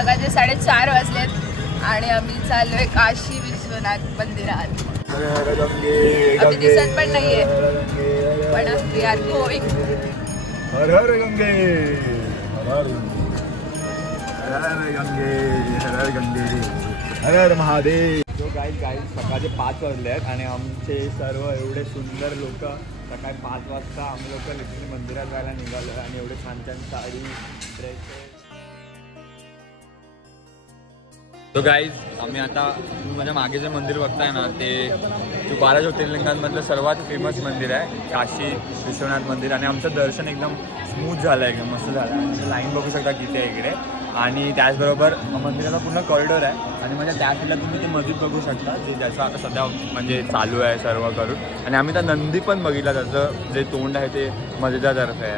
सकाळचे 4:30 वाजलेत आणि आम्ही चाललोय काशी विश्वनाथ मंदिरात. आम्ही दिसत पण नाहीये पण वी आर गोइंग. हर हर गंगे हर हर गंगे हर हर गंगे हर हर महादेव. जो गाईज सकाळचे 5 वाजले आहेत आणि आमचे सर्व एवढे सुंदर लोक सकाळी 5 वाजता आम्ही लोक लिटरली मंदिरात जायला निघालो आणि एवढे छान छान साडी ड्रेस. तो गाईज आम्ही आता माझ्या मागे जे मंदिर बघताय ना ते 12 ज्योतिर्लिंगांमधलं सर्वात फेमस मंदिर आहे काशी विश्वनाथ मंदिर. आणि आमचं दर्शन एकदम स्मूथ झालं आहे, एकदम मस्त झालं आहे. लाईन बघू शकता किती आहे इकडे. आणि त्याचबरोबर मंदिराचा पूर्ण कॉरिडॉर आहे आणि म्हणजे त्या साईडला तुम्ही ते मस्जिद बघू शकता जे ज्याचं आता सध्या म्हणजे चालू आहे सर्व करून. आणि आम्ही त्या नंदी पण बघितला, त्याचं जे तोंड आहे ते मजेदार आहे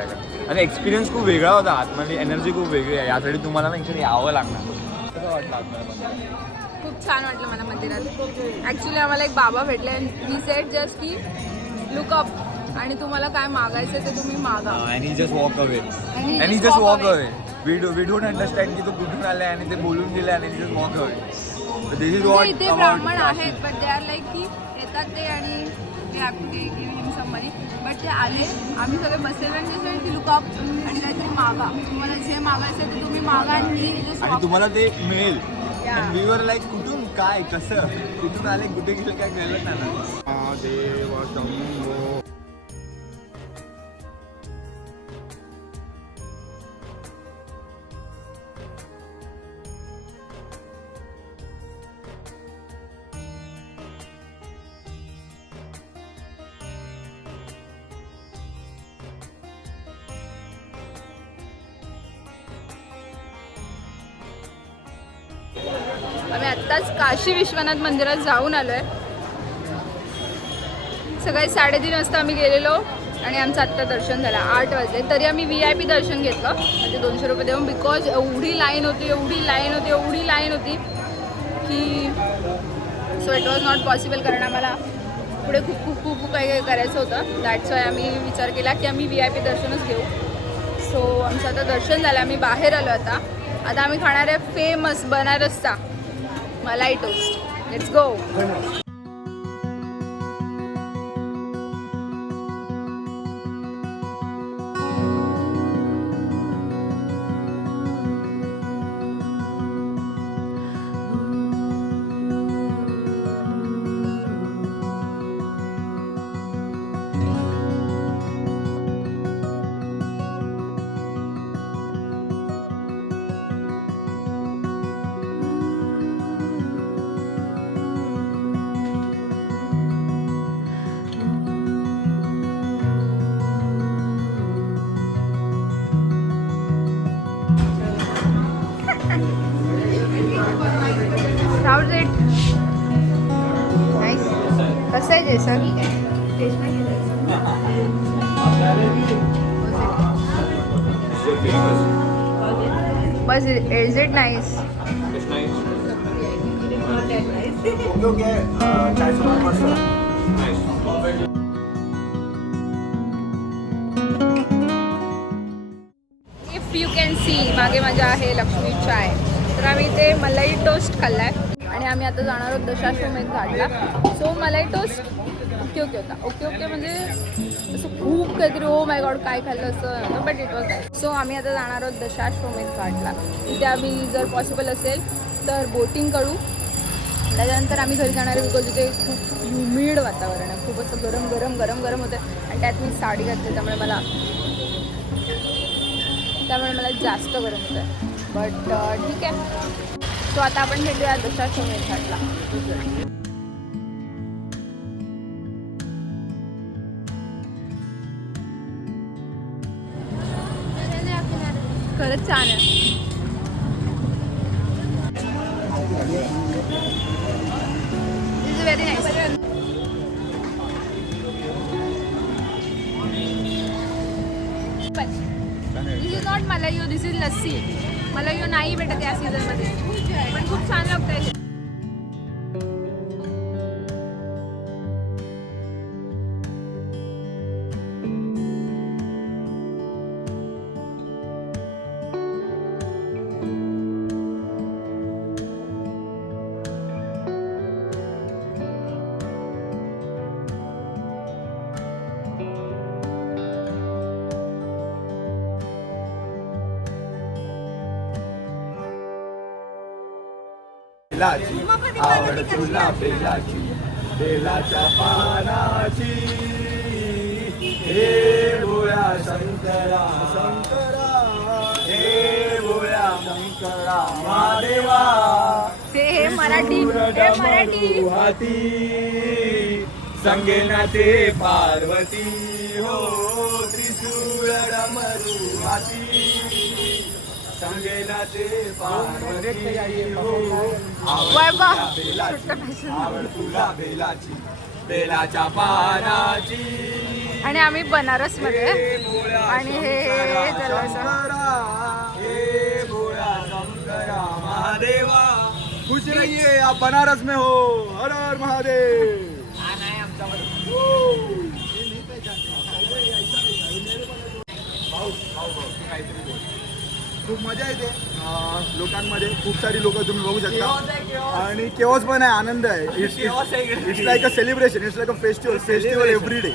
आणि एक्सपिरियन्स खूप वेगळा होता. आतमध्ये एनर्जी खूप वेगळी आहे. यासाठी तुम्हाला ना इकडे यावं लागणार. कसं वाटलं आतमध्ये? खूप छान वाटलं मला मंदिरात. ॲक्च्युली आम्हाला एक बाबा भेटले आणि ही सेड जस्ट की लुक अप आणि तुम्हाला काय मागायचं ते तुम्ही मागा. आणि जस्ट वॉक अवे आणि just walk away. We don't understand की तो कुठून आले आणि ते बोलून गेले आणि just walk away. This is what इथे ब्राह्मण आहेत बट दे आर लाईक की येतात ते आणि ते have to take him somebody. But ते आले आम्ही सगळे बसलेलो आणि ते की लुक अप आणि काहीतरी मागा. तुम्हाला जे मागायचं ते तुम्ही मागा आणि तुम्हाला ते मिळेल. वी वर लाईक कुठून काय कसं कुठून आले कुठे गेले काय कळलं नाही ना. देव शंभो. आम्ही आत्ताच काशी विश्वनाथ मंदिरात जाऊन आलो आहे. सकाळी 3:30 वाजता आम्ही गेलेलो आणि आमचं आत्ता दर्शन झालं 8 वाजले. तरी आम्ही VIP दर्शन घेतलं म्हणजे 200 रुपये देऊन. बिकॉज एवढी लाईन होती की so it was not possible. कारण आम्हाला पुढे खूप काही करायचं होतं. दॅट्स वाय आम्ही विचार केला की आम्ही VIP दर्शनच घेऊ. सो आमचं आता दर्शन झालं. आम्ही बाहेर आलो. आता आम्ही खाणार आहे फेमस बनारसचा मलाई toast. Let's go. How's it? Nice. कसं आहे Jason? Bus is it nice? If you can see मागे माझ्या आहे लक्ष्मी चाय. तर आम्ही ते मलाई टोस्ट खाल्ला आहे आणि आम्ही आता जाणार आहोत दशाश्वमेध घाटला. सो मलाई टोस्ट ओके होता. ओके म्हणजे असं खूप काहीतरी ओ माय गॉड काय खाल्लं असं but it was nice. So आम्ही आता जाणार आहोत दशाश्वमेध घाटला. तिथे आम्ही जर पॉसिबल असेल तर बोटिंग करू. त्याच्यानंतर आम्ही घरी जाणार आहे बिकॉज इथे खूप ह्युमिड वातावरण आहे. खूप असं गरम होतं आणि त्यात मी साडी घातली त्यामुळे मला जास्त गरम होतं आहे. बट ठीक आहे. सो आता आपण भेटूया दशाश्वमेध घाटला. खरंच छान आहे. This is very nice. This is not malaiyo, this is lassi. Malaiyo नाही भेटत या सीझनमध्ये पण खूप छान लागतं. बेलाची आवड तुला बेलाची बेलाच्या पानाची हे भोळ्या शंकरा शंकरा हे भोळ्या शंकरा महादेवा हे मराठी हे मराठी हाती संगेनाचे पार्वती हो त्रिशूळ डमरू हाती संगेनाचे पार्वती हो आवड तुला बेलाची बेलाच्या पानाची आणि आम्ही बनारस मध्ये आणि हे महादेवा खुश रहिए आप बनारस में हो हर हर महादेव खूप मजा येते लोकांमध्ये खूप सारी लोक तुम्ही बघू शकता आणि केव्हाच पण आहे आनंद आहे it's like a celebration it's like a festival everyday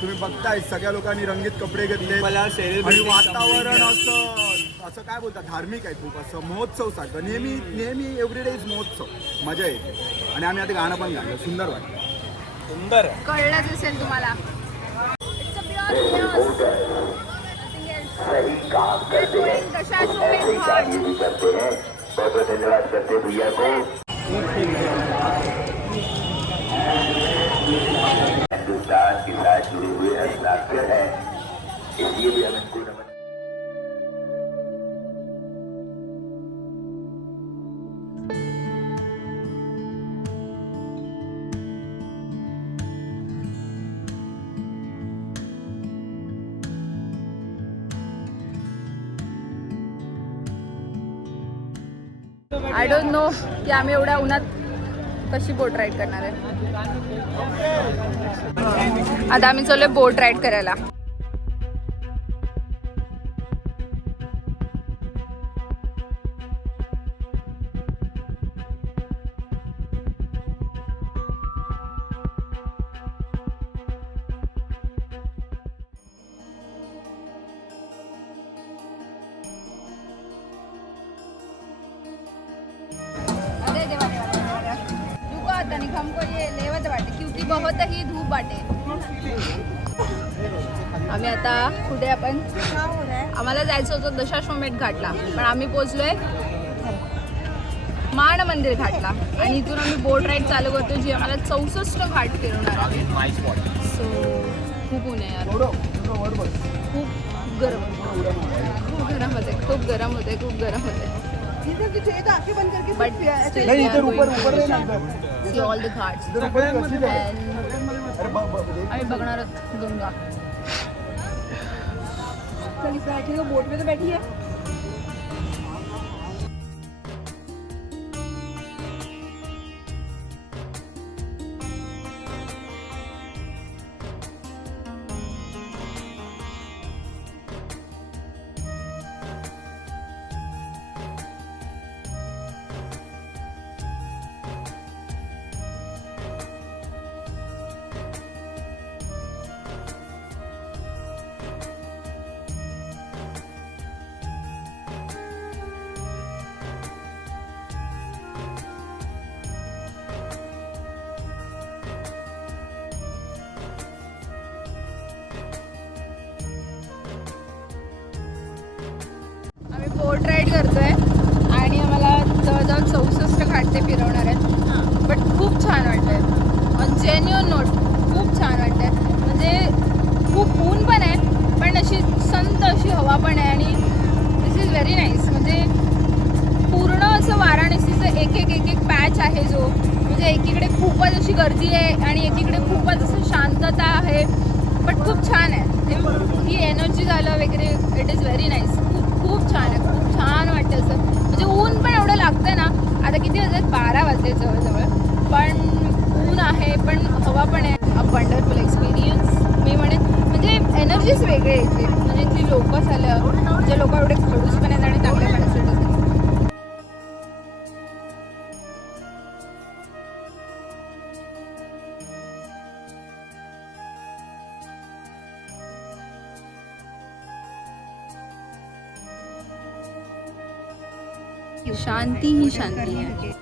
तुम्ही बघताय सगळ्या लोकांनी रंगीत कपडे घेतले आणि वातावरण असं काय बोलतात धार्मिक आहे खूप असं महोत्सव सारखं नेहमी एव्हरीडे इज महोत्सव मजा येते आणि आम्ही आता गाणं पण गाणं सुंदर वाटतं सुंदर कळलंच असेल तुम्हाला सही काम करते हैं ऐसे कार्य भी करते हैं। बहुत बहुत धन्यवाद करते हैं भैया को। हिंदुस्तान के साथ जुड़े हुए हस्ताक्षर है, इसलिए भी हम इनको नमन। आय डोंट नो की आम्ही एवढ्या उन्हात कशी बोट राईड करणार आहे. आता आम्ही चाललोय बोट राईड करायला. हमको ये लेवत वाटे क्योंकि बहुत ही धूप वाटे. आम्ही आता कुठे आपण आम्हाला जायचं होतं दशाश्वमेध घाटला पण आम्ही पोहोचलोय मान मंदिर घाटला आणि इथून आम्ही बोट राईड चालू करतो जी आम्हाला 64 घाट फिरवणार आहे. सो खूप ऊन आहे यार, खूप गरम होते खूप गरम होते. But still we are going to see all the ghats and आम्ही बघणार आहोत गंगा. बोट में तो बैठी है. बोट राईड करतोय आणि आम्हाला जवळजवळ 64 घाट ते फिरवणार आहेत. बट खूप छान वाटतंय. ऑन जेन्युअन नोट खूप छान वाटतंय. म्हणजे खूप ऊन पण आहे पण अशी संत अशी हवा पण आहे आणि दिस इज व्हेरी नाईस. म्हणजे पूर्ण असं वाराणसीचं एक पॅच आहे जो म्हणजे एकीकडे खूपच अशी गर्दी आहे आणि एकीकडे खूपच असं शांतता आहे. बट खूप छान आहे ही एनर्जी झालं वगैरे. It is very nice. खूप छान आहे, खूप छान वाटतं असं. म्हणजे ऊन पण एवढं लागतं ना. आता किती वाजतात 12 वाजले जवळजवळ पण ऊन आहे पण हवा पण आहे. अ वंडरफुल एक्सपिरियन्स मी म्हणेन. म्हणजे एनर्जीच वेगळे येते. म्हणजे ती लोक झालं जे लोक एवढे खडूसपणे आणि चांगल्या माणसं. शांती ही शांती है.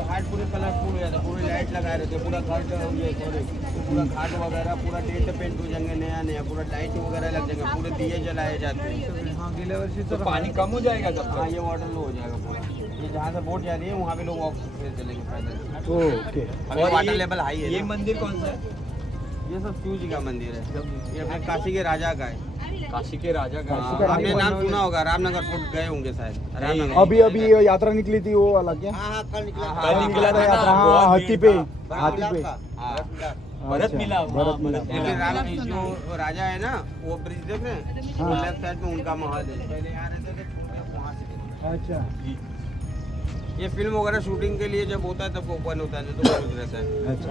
घाट पूरे कलरफुल हो जाता है, पूरे लाइट लगाए रहते हैं, पूरा घर पूरा घाट वगैरह पूरा टेंट पेंट हो जाएंगे, नया नया पूरा लाइट वगैरह लग जाएंगे, पूरे दिए जलाए जाते हैं. हाँ, अगले वर्ष तो पानी कम हो जाएगा जब हाँ, ये वाटर लो हो जाएगा पूरा. ये जहाँ से बोट जा रही है वहाँ पे लोग वॉक चलेंगे पैदल. ओके. अभी वाटर लेवल हाई है. ये मंदिर कौन सा है? ये सब शिव जी का मंदिर है. ये अपने काशी के राजा का है. काशी के राजा का. हाँ, आपने नाम सुना होगा, रामनगर फोर्ट गए होंगे शायद. रामनगर अभी यात्रा निकली थी वो वाला क्या? हाँ, कल निकला कल निकला था यात्रा. हाँ, हाथी पे. भरत मिला. भरत मिला. लेकिन राम जी जो राजा है ना, वो ब्रिज देख रहे हैं, वो लेफ्ट साइड में उनका महल है. पहले यहाँ रहते थे, छोटे वहाँ से. अच्छा. ये फिल्म वगैरह शूटिंग के लिए जब होता है तब ओपन होता है, तो क्लोज रहता है. अच्छा.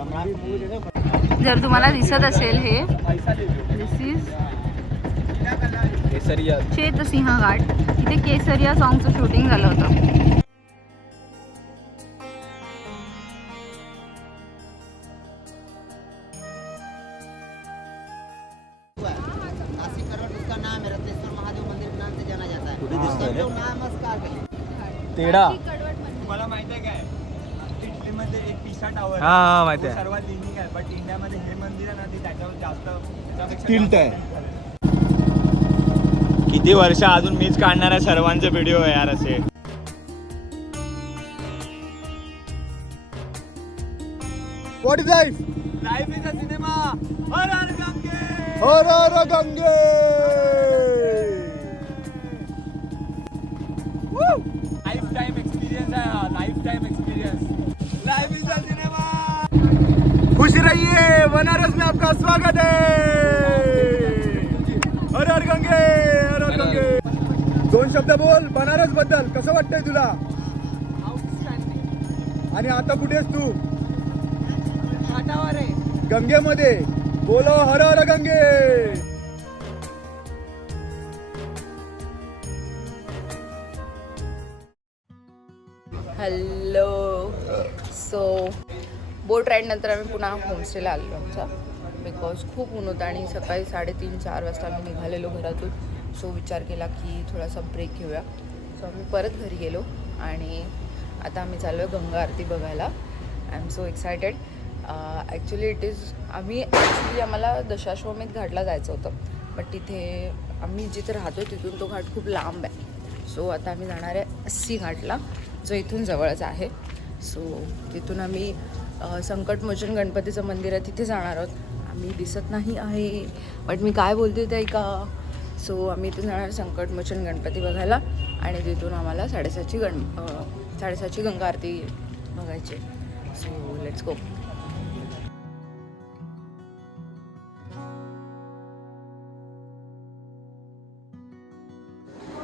जर तुम्हाला दिसत असेल हे दिस इज केसरिया. चेतसिंह घाट. इथे केसरिया सॉंगचं शूटिंग झालं होतं. नासिक करवट उसका नाम है, रत्नेश्वर महादेव मंदिर के नाम से जाना जाता है. लोग नमस्कार करें. तेडा. तुम्हाला माहिती आहे काय, इटलीमध्ये एक पिसा टावर हा, माहिती आहे. सर्वात युनिक आहे, बट इंडियामध्ये हे मंदिर आहे ना, ते त्याच्यावर जास्त टिल्ट आहे. किती वर्ष अजून मीच काढणार आहे सर्वांचे व्हिडिओ आहे यार असे. What is life? Life is a cinema. हर हर गंगे. हर हर गंगे. लाइफ टाइम एक्सपीरियंस है. Life time experience. Life is a cinema. खुश रहिए, बनारस में आपका स्वागत है. हर हर गंगे. हर हर गंगे. दोन शब्द बोल बनारस बद्दल. कसं वाटतंय तुला? आणि आता कुठे आहेस तू? घाटावर आहे. गंगेमध्ये. बोलो हर हर गंगे. हॅलो. सो बोट राईड नंतर आम्ही पुन्हा होमस्टेला आलेलो आमचा, बिकॉज खूप ऊन होतं आणि सकाळी 3:30-4 वाजता आम्ही निघालेलो घरातून. सो विचार केला की थोडासा ब्रेक घेऊया. सो आम्ही परत घरी गेलो आणि आता आम्ही चाललो आहे गंगा आरती बघायला. I am so excited. Actually आम्हाला दशाश्वमेध घाटला जायचं होतं, बट तिथे आम्ही जिथे राहतो तिथून तो घाट खूप लांब आहे. सो आता आम्ही जाणार आहे अस्सी घाटला, जो इथून जवळच आहे. सो तिथून आम्ही संकटमोचन गणपतीचं मंदिर आहे तिथे जाणार आहोत. आम्ही दिसत नाही आहे, बट मी काय बोलते ते ऐका. सो आम्ही इथे जाणार संकटमोचन गणपती बघायला आणि तिथून आम्हाला 7:30ची गंगा आरती बघायची. So let's go.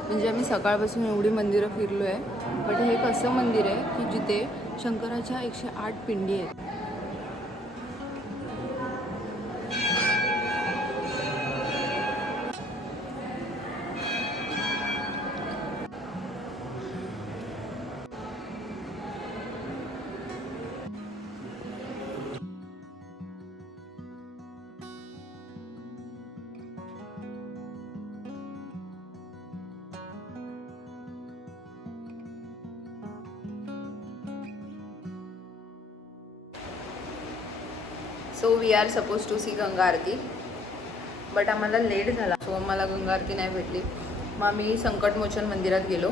म्हणजे आम्ही सकाळपासून एवढी मंदिरं फिरलो आहे, बट हे एक असं मंदिर आहे की जिथे शंकराच्या 108 पिंडी आहेत. So we are suppose to see Ganga aarti, but आम्हाला लेट झाला. सो आम्हाला गंगा आरती नाही भेटली. मग आम्ही संकटमोचन मंदिरात गेलो.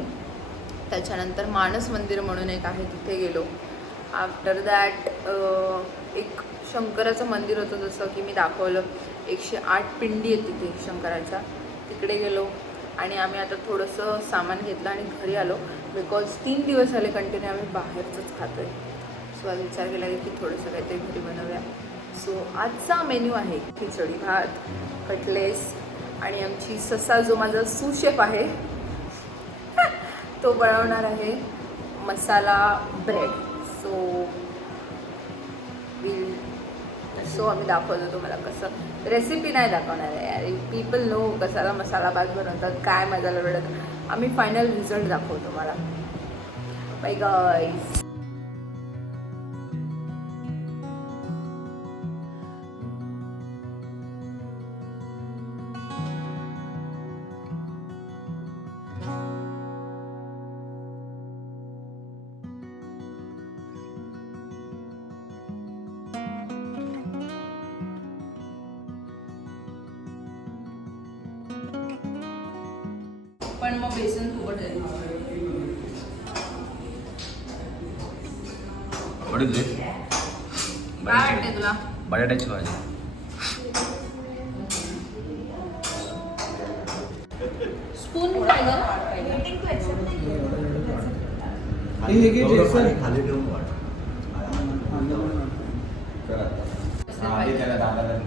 त्याच्यानंतर मानस मंदिर म्हणून एक आहे तिथे गेलो. आफ्टर दॅट एक शंकराचं मंदिर होतं, जसं की मी दाखवलं. 108 पिंडी आहेत तिथे शंकराच्या. तिकडे गेलो आणि आम्ही आता थोडंसं सामान घेतलं आणि घरी आलो, बिकॉज 3 दिवस झाले कंटिन्यू आम्ही बाहेरचंच खातो आहे. सो आज विचार केला की थोडंसं काहीतरी घरी बनवूया. सो आजचा मेन्यू आहे खिचडी भात, कटलेस आणि आमची ससा, जो माझा सुशेफ आहे तो बनवणार आहे मसाला ब्रेड. सो विल सो आम्ही दाखवतो तुम्हाला कसं. रेसिपी नाही दाखवणार आहे यार, पीपल नो कसाला मसाला भात बनवतात, काय मसाला बनवतात. आम्ही फायनल रिझल्ट दाखवतो तुम्हाला. Bye guys. पण मग बेसन फुकट आहे. काय वाटते तुला? बटाट्याची भाजी. स्पून काय गं? खाली ठेवून वाट. त्याला दादा